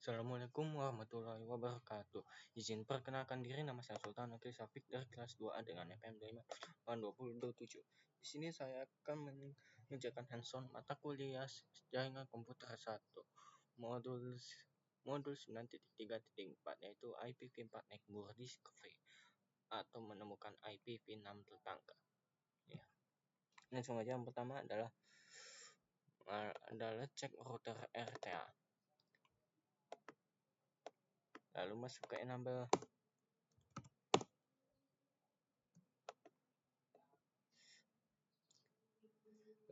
Assalamualaikum warahmatullahi wabarakatuh. Izin perkenalkan diri, nama saya Sultan Akil Syafiq dari kelas 2A dengan FM 5 2027. Di sini saya akan mengerjakan hands-on mata kuliah jaringan komputer 1 modul 9.3.4 yaitu IPv4 Network Discovery atau menemukan IPv6 tetangga. Ya. Langsung aja, yang pertama adalah cek router RTA. Lalu masuk ke enable.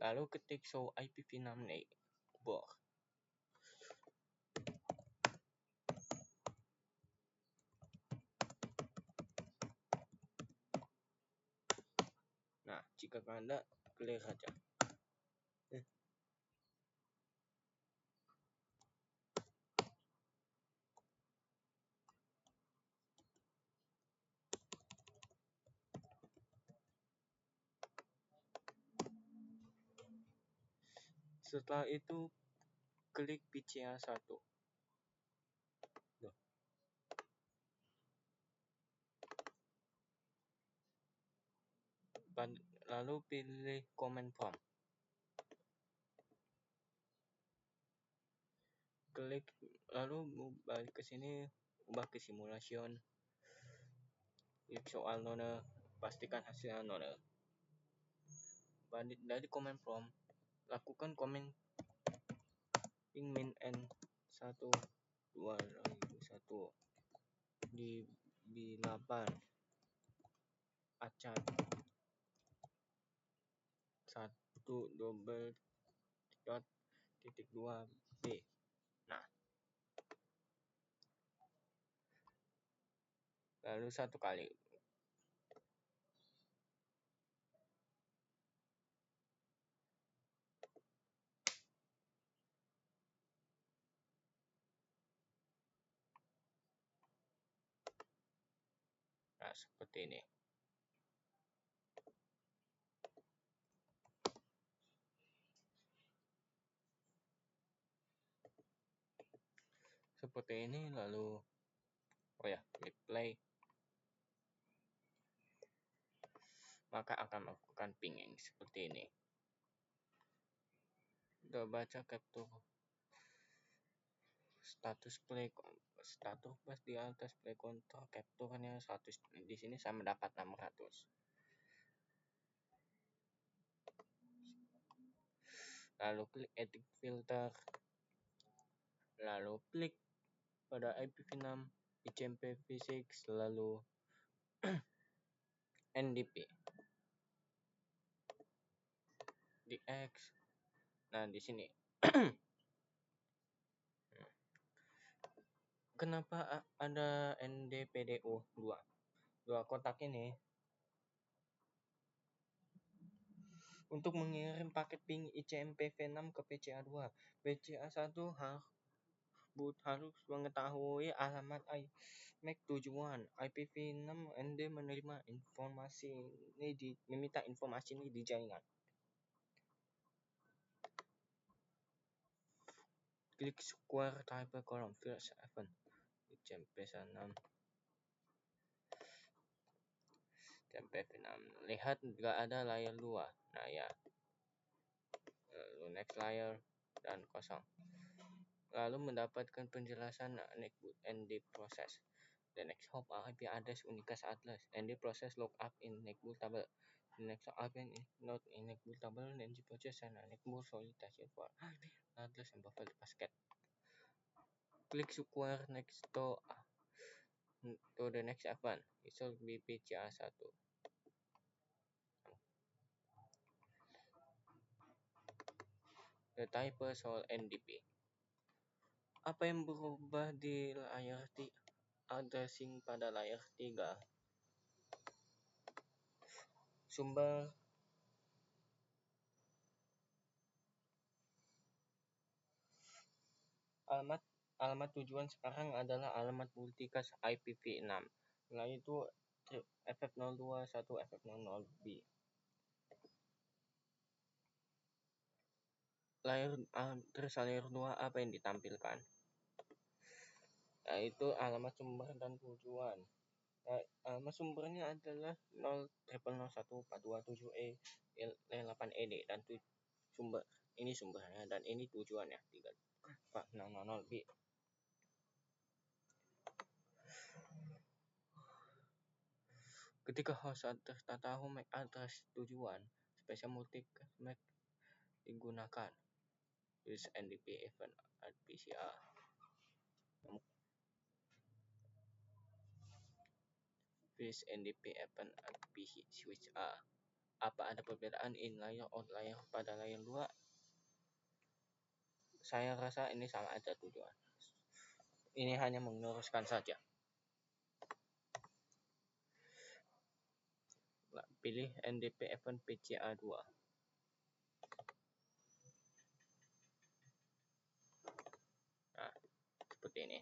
Lalu ketik show IPv6 neighbor. Nah, jika Anda clear saja. Setelah itu klik PCA 1. Lalu pilih command prompt. Klik, lalu balik ke sini, ubah ke simulation. Klik soal none, pastikan hasilnya none. Dari command prompt, lakukan command ping min n 1 2 1 di 8 acak 1 double dot titik 2 b. Nah, lalu 1 kali. Nah, seperti ini. Seperti ini, lalu klik play. Maka akan melakukan pinging seperti ini. Udah baca capture status pas di atas play control capture-nya 100. Di sini saya mendapat 600. Lalu klik edit filter. Lalu klik pada IPv6 ICMPv6 lalu NDP DX. Nah, di sini kenapa ada NDPDO 2 kotak ini? Untuk mengirim paket ping ICMPv6 ke PCA2. PCA1 harus mengetahui alamat MAC tujuan. IPv6 ND menerima informasi ini meminta informasi ini di jaringan. Klik square type column field 7 ICMP6 ICMP6. Lihat nggak ada layer 2. Nah ya. Lalu next layer dan kosong. Lalu mendapatkan penjelasan netboot ND process. The next hop IP address unicast address. ND process lookup in netboot table. The next IP is not in netboot table. ND process and netboot solicitation for address and buffer basket. Click square next to the next event. It should be PCA1. The type soal NDP. Apa yang berubah di layar addressing pada layar 3? Sumber alamat tujuan sekarang adalah alamat multicast IPv6. Yaitu FF02 1 FF00B. Address layer 2 apa yang ditampilkan? yaitu alamat sumber dan tujuan. Alamat sumbernya adalah 000014227E 8ED dan sumber ini sumbernya dan ini tujuannya 34600B. Ketika host address tak tahu MAC address tujuan, special multicast MAC digunakan. Use NDP event at PCR. Use NDP event at PC switch A. Apa ada perbedaan inlayer outlier pada layer 2? Saya rasa ini sama aja tujuan. Ini hanya meneruskan saja. Pilih NDP event PCA2. Nah, seperti ini.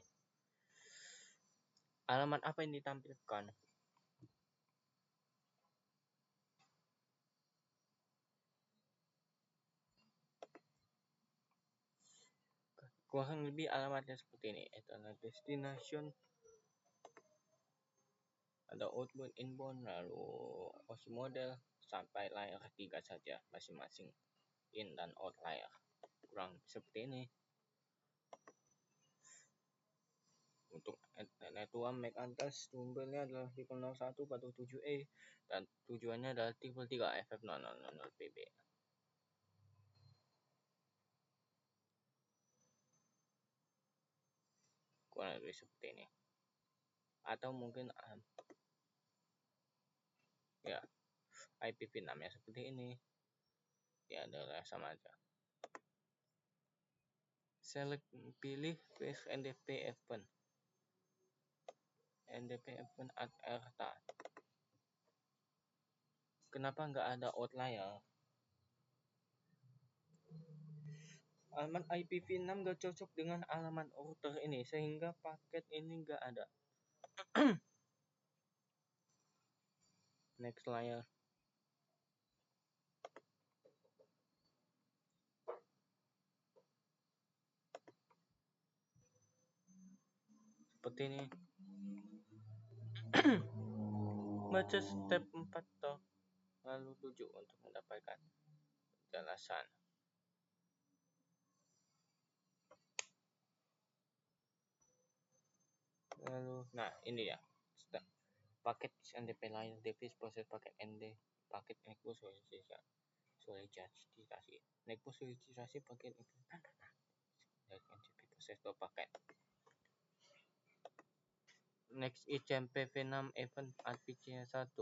Alamat apa yang ditampilkan? Kurang lebih alamatnya seperti ini. Adalah destination, ada outbound, inbound, lalu OSI model sampai layer 3 saja masing-masing in dan out layer. Kurang seperti ini. Untuk network MAC address sumbernya adalah 00147E dan tujuannya adalah 33 FF000PB. Kurang lebih seperti ini. Atau mungkin ya IPv6 nya seperti ini. Ya adalah sama aja. Select pilih Paste NDP event. NDP event at RTA. Kenapa nggak ada outlier? Alamat IPv6 nggak cocok dengan alamat router ini sehingga paket ini nggak ada. Next layer. Seperti ini. Baca step 4 toh, lalu 7 untuk mendapatkan penjelasan. Lalu, nah ini ya. Step. Paket NDP layer device proses paket ND paket neko soliditasasi neko soliditasasi paket NDP proses to paket. Next ICMP V6 event RPC1.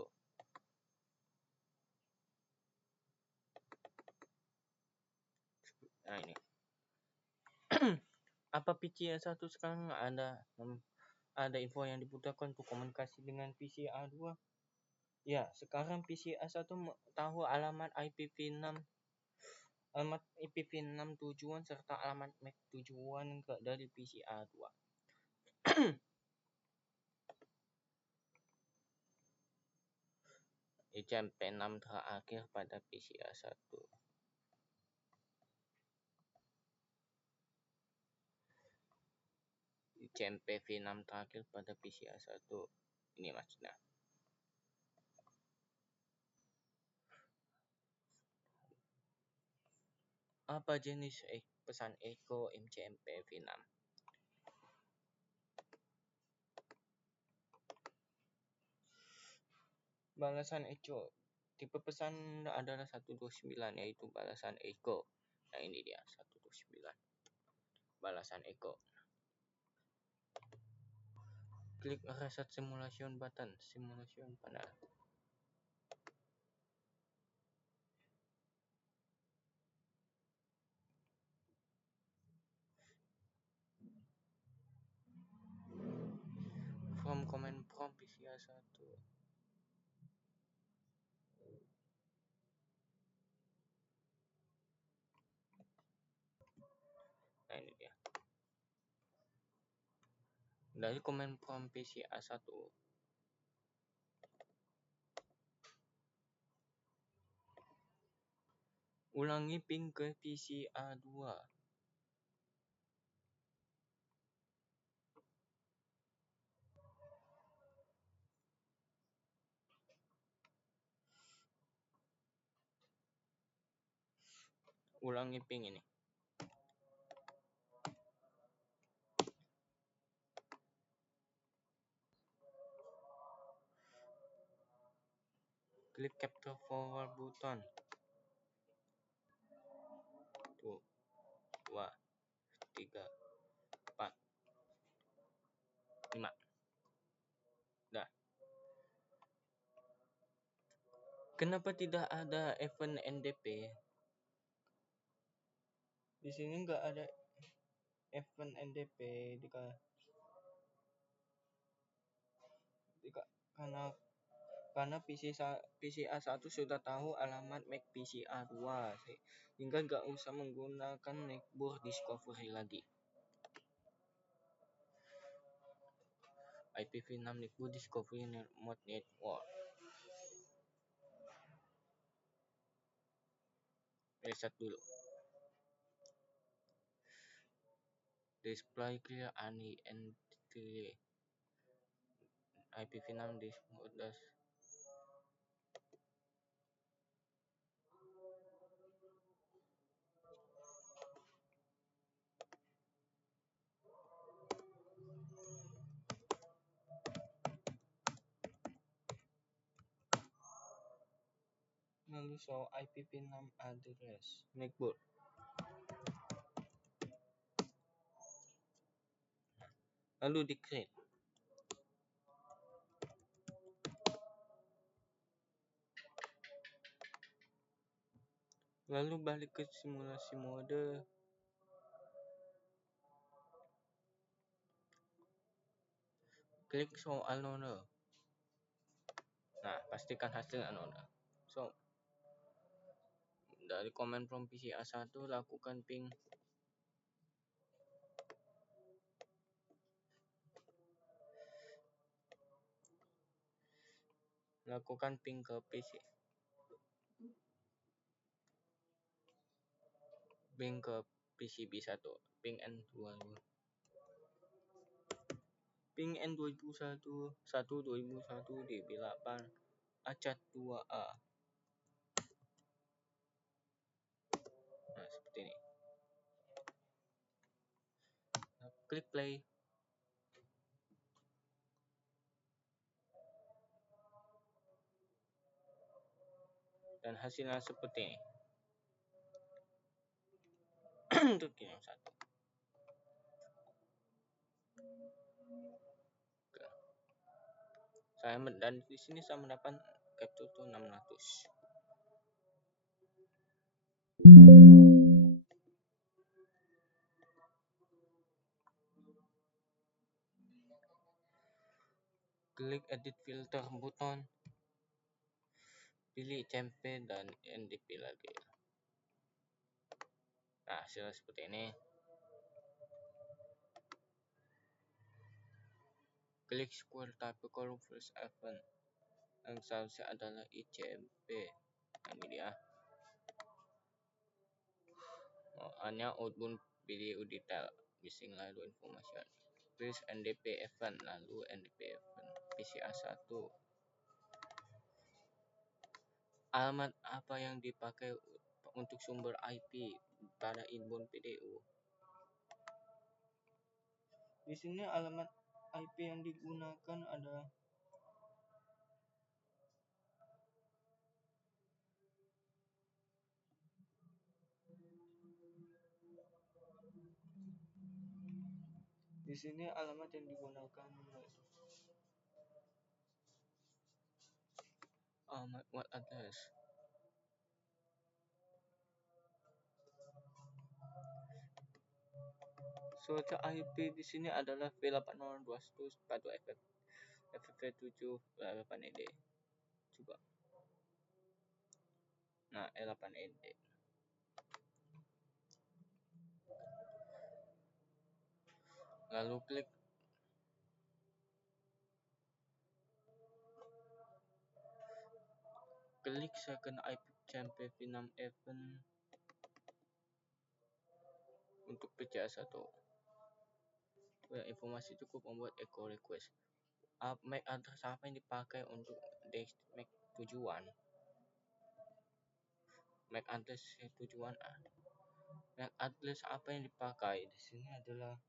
Nah ini. Apa PCA1 sekarang ada info yang dibutuhkan untuk komunikasi dengan PCA2? Ya, sekarang PCA1 tahu alamat IPv6 tujuan serta alamat MAC tujuan dari PCA2. ICMP 6 terakhir pada PCA1. ICMP V6 terakhir pada PCA1. Ini maksudnya. Apa jenis pesan echo ICMP V6? Balasan echo. Tipe pesan adalah 129 yaitu balasan echo. Nah ini dia 129. Balasan echo. Klik reset simulation button. Simulation panel. From command prompt PCA1. Nah ini dia. Dari command prompt PCA1. Ulangi ping ke PCA2. ulangi ping ini. Klik capture forward button. 1, 2, 3, 4, 5. Dah. Kenapa tidak ada event NDP? Di sini nggak ada event NDP karena PCA 1 sudah tahu alamat MAC PCA 2 sehingga nggak usah menggunakan netbook discovery lagi. IPv6 netbook discovery mode network. Reset dulu. Display clear any entity. IPv6 dismode das. Lalu show IPv6 address netbook. Lalu decrypt. Lalu balik ke simulasi mode. Klik show another. Nah, pastikan hasil another. So, dari command prompt PCA 1 lakukan ping. Lakukan ping ke PC. Ping ke PCB 1. Ping N2. Ping N2001 2001 DB8 acat 2A. Nah, seperti ini. Nah, klik play. Dan hasilnya seperti ini. Untuk yang satu. Dan di sini saya mendapat capture to 600. Klik edit filter button. Pilih CMP dan NDP lagi. Nah, hasilnya seperti ini. Klik square typical first event. Yang seharusnya adalah ICMP. Ini dia. Hanya outbound video detail. Missing lalu information. Please NDP event. Lalu NDP event. PCA 1. Alamat apa yang dipakai untuk sumber IP pada inbound PDU? Di sini alamat IP yang digunakan ada di sini alamat yang digunakan alamat what address. Suatu IP di sini adalah V8021 FFV7 E8ED. Coba. Nah, E8ED. Lalu klik second IP CMP V6 event untuk PCA 1. Informasi cukup membuat echo request. MAC address apa yang dipakai untuk MAC tujuan? MAC address tujuan A. MAC address apa yang dipakai di sini adalah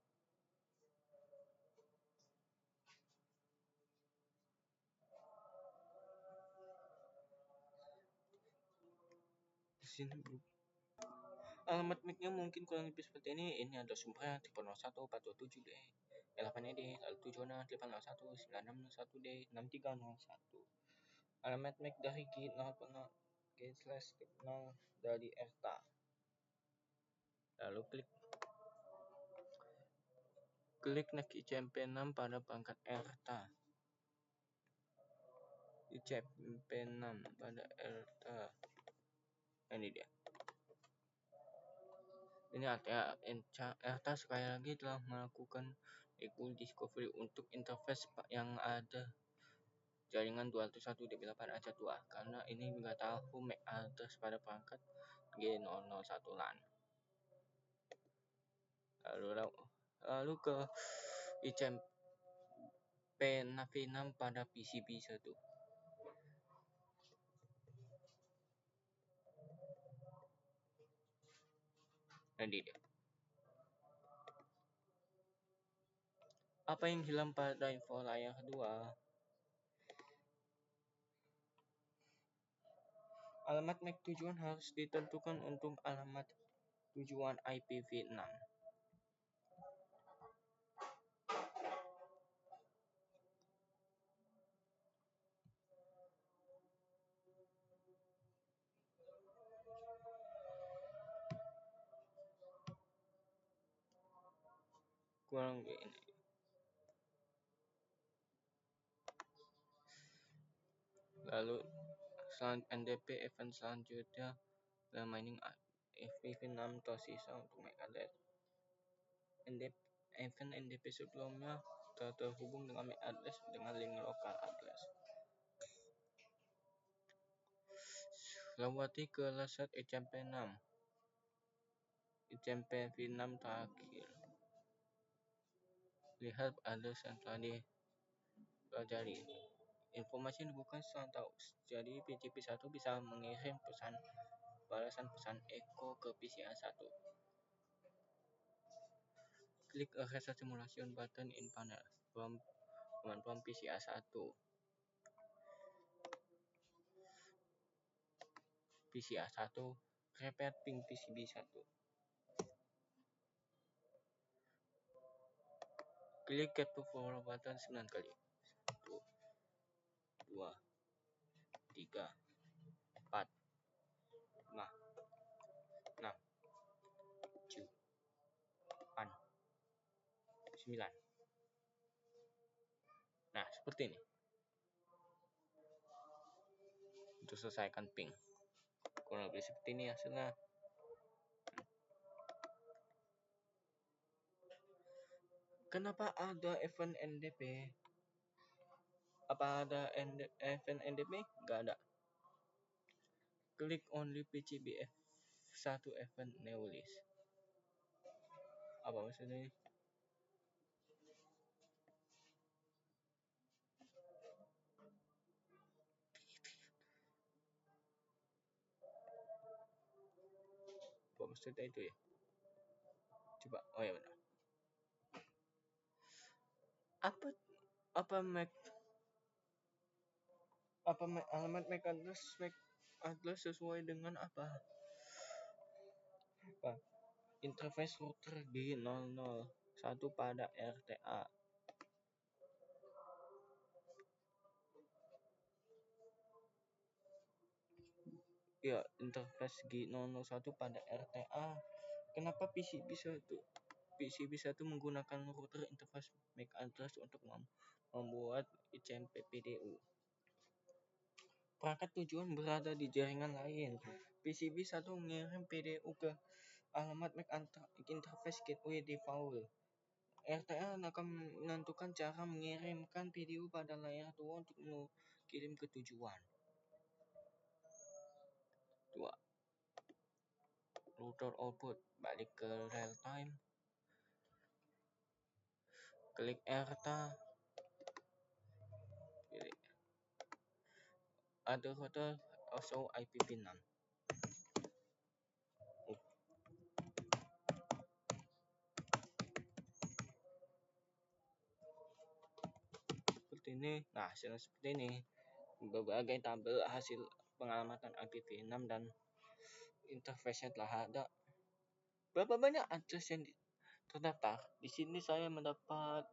di sini alamat MAC-nya mungkin kurang lebih seperti ini. Ini ada sumbernya tipe 01 427D 8ED lalu 76 801 9601D 6301. Alamat MAC dari G0.0 dari ERTA. Lalu klik NAC ICMP6 pada perangkat ERTA. ICMP6 pada ERTA. Ini dia. Ini artinya ERTA sekali lagi telah melakukan equal discovery untuk interface yang ada jaringan 201.8 2 karena ini nggak tahu MAC address pada perangkat G001 LAN. Lalu ke ICMP NAV6 pada PCB1. Ini dia. Apa yang hilang pada info layar 2? Alamat MAC tujuan harus ditentukan untuk alamat tujuan IPv6. Kurang lebih ini. Lalu NDP event selanjutnya adalah mining IPv6 tersisa untuk MAC address. Event NDP sebelumnya telah terhubung dengan MAC address dengan link local address. Lewati ke reset ICMP6. ICMP6 terakhir. Lihat address yang telah dipelajari. Informasi yang dibuka setelah tahu. Jadi PCB1 bisa mengirim balasan pesan echo ke PCA1. Klik Reset Simulation button in panel. Command prompt PCA1. PCA1 repeat ping PCB1. Klik Get to Follow button 9 kali. 1, 2, 3, 4, 5, 6, 7, 8, 9. Nah, seperti ini. Untuk selesaikan ping. Kurang lebih seperti ini hasilnya. Kenapa ada event NDP? Apa ada event NDP? Gak ada. Klik only PCB F1 event new list. Apa maksudnya ini? Apa maksudnya itu ya? Coba, oh ya benar. Apa alamat MAC address sesuai dengan apa? Interface router G001 pada RTA. Ya, interface G001 pada RTA. Kenapa PCB1 menggunakan router interface MAC address untuk membuat ICMP PDU? Perangkat tujuan berada di jaringan lain. PCB1 mengirim PDU ke alamat MAC interface gateway default. RTA akan menentukan cara mengirimkan PDU pada layar 2 untuk mengirim ke tujuan. 2. Router output, balik ke real time. Klik ERTA. Pilih. Ada router also IPv6. sini, nah hasilnya seperti ini. Berbagai tabel hasil pengamatan IPv6 dan interface-nya telah ada. Berapa banyak address yang terdaftar? Di sini saya mendapat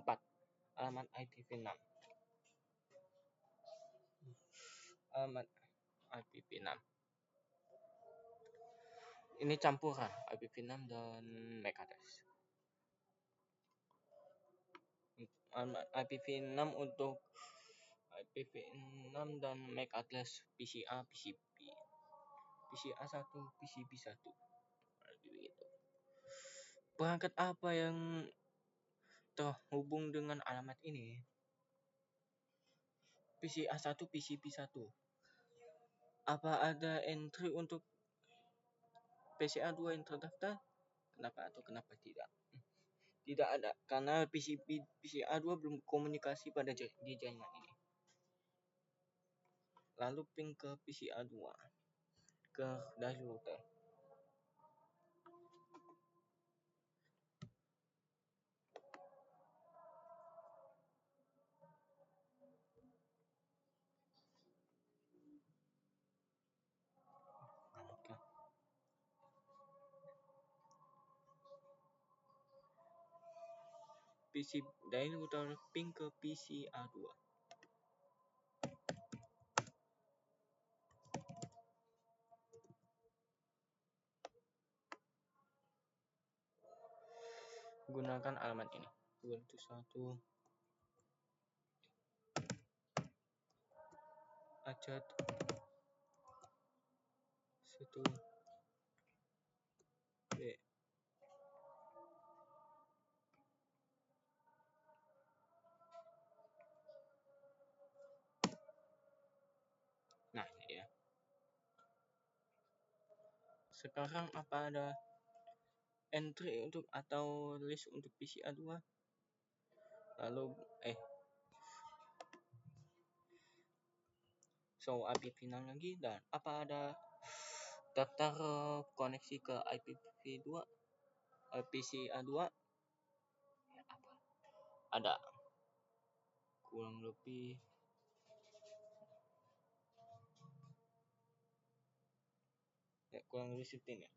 4 alamat IPv6. Alamat IPv6. Ini campuran IPv6 dan MAC address. Alamat IPv6 untuk IPv6 dan MAC address PCA, PCP. PCA 1, PCP 1. Begitu. Perangkat apa yang terhubung dengan alamat ini? PCA 1, PCP 1. Apa ada entry untuk PCA 2 yang terdaftar? Kenapa atau kenapa tidak? Tidak ada, karena PCA 2 belum komunikasi pada di jaringan ini. Lalu ping ke PCA 2 dari router. Oke. Dari router ping ke PCA 2. Gunakan alamat ini. 201 acet 1 B. Nah, ini dia. Sekarang apa ada entry untuk atau list untuk PCA 2? Lalu so IPv6 lagi, dan apa ada daftar koneksi ke IPv2 PCA 2? Ya, apa? Ada kurang lebih kurang lebih 15 ya.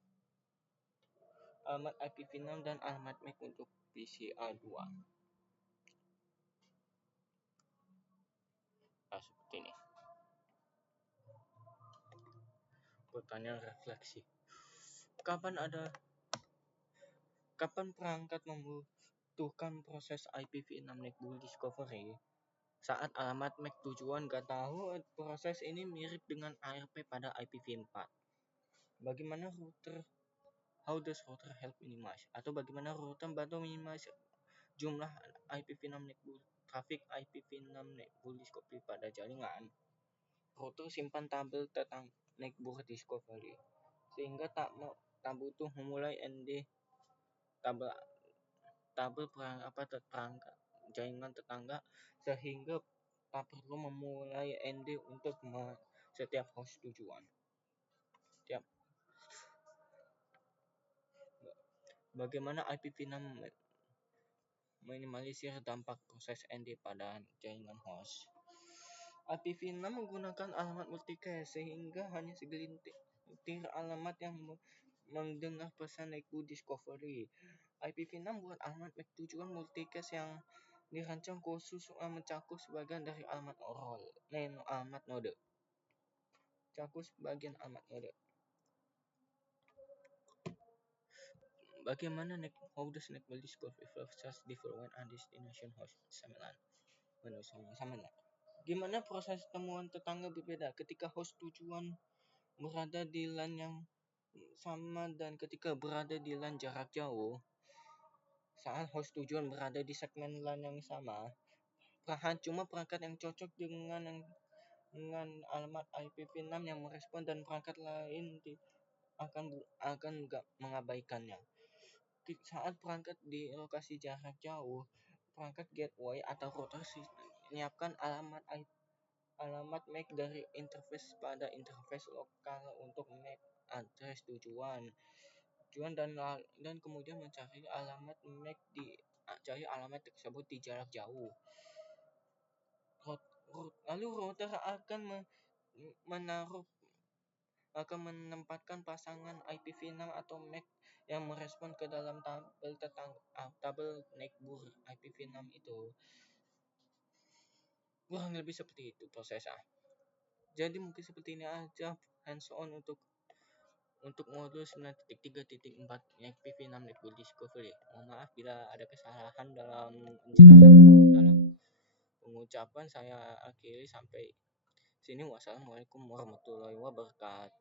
Alamat IPv6 dan alamat MAC untuk PCA 2. Nah, seperti ini. Pertanyaan refleksi. Kapan perangkat membutuhkan proses IPv6 network discovery? Saat alamat MAC tujuan gak tahu, proses ini mirip dengan ARP pada IPv4. Bagaimana how does router help minimize? Atau bagaimana router bantu minimize jumlah IPv6 network traffic IPv6 network discovery pada jaringan? Router simpan tabel tentang network discovery, sehingga tak butuh memulai ND tabel perangkat jaringan tetangga, sehingga tak perlu memulai ND untuk setiap host tujuan. Bagaimana IPv6 minimalisir dampak proses ND pada jaringan host? IPv6 menggunakan alamat multicast, sehingga hanya segelintir alamat yang mendengar pesan network discovery. IPv6 buat alamat MAC tujuan multicast yang dirancang khusus mencakup sebagian dari alamat alamat node. Bagaimana how does network discovery process differ when a destination host sama? Gimana proses temuan tetangga berbeda ketika host tujuan berada di LAN yang sama dan ketika berada di LAN jarak jauh? Saat host tujuan berada di segmen LAN yang sama, cuma perangkat yang cocok dengan alamat IPv6 yang merespon, dan perangkat lain akan mengabaikannya. Saat perangkat di lokasi jarak jauh, perangkat gateway atau router menyiapkan alamat MAC dari interface pada interface lokal untuk MAC address tujuan dan kemudian mencari alamat MAC alamat tersebut di jarak jauh. Lalu router menempatkan pasangan IPv6 atau MAC yang merespon ke dalam tabel network IPv6 itu. Kurang lebih seperti itu prosesnya. Jadi mungkin seperti ini aja hands on untuk modul 9.3.4 IPv6 Network Discovery. Mohon maaf bila ada kesalahan dalam penjelasan dalam pengucapan. Saya akhiri sampai sini. Wassalamualaikum warahmatullahi wabarakatuh.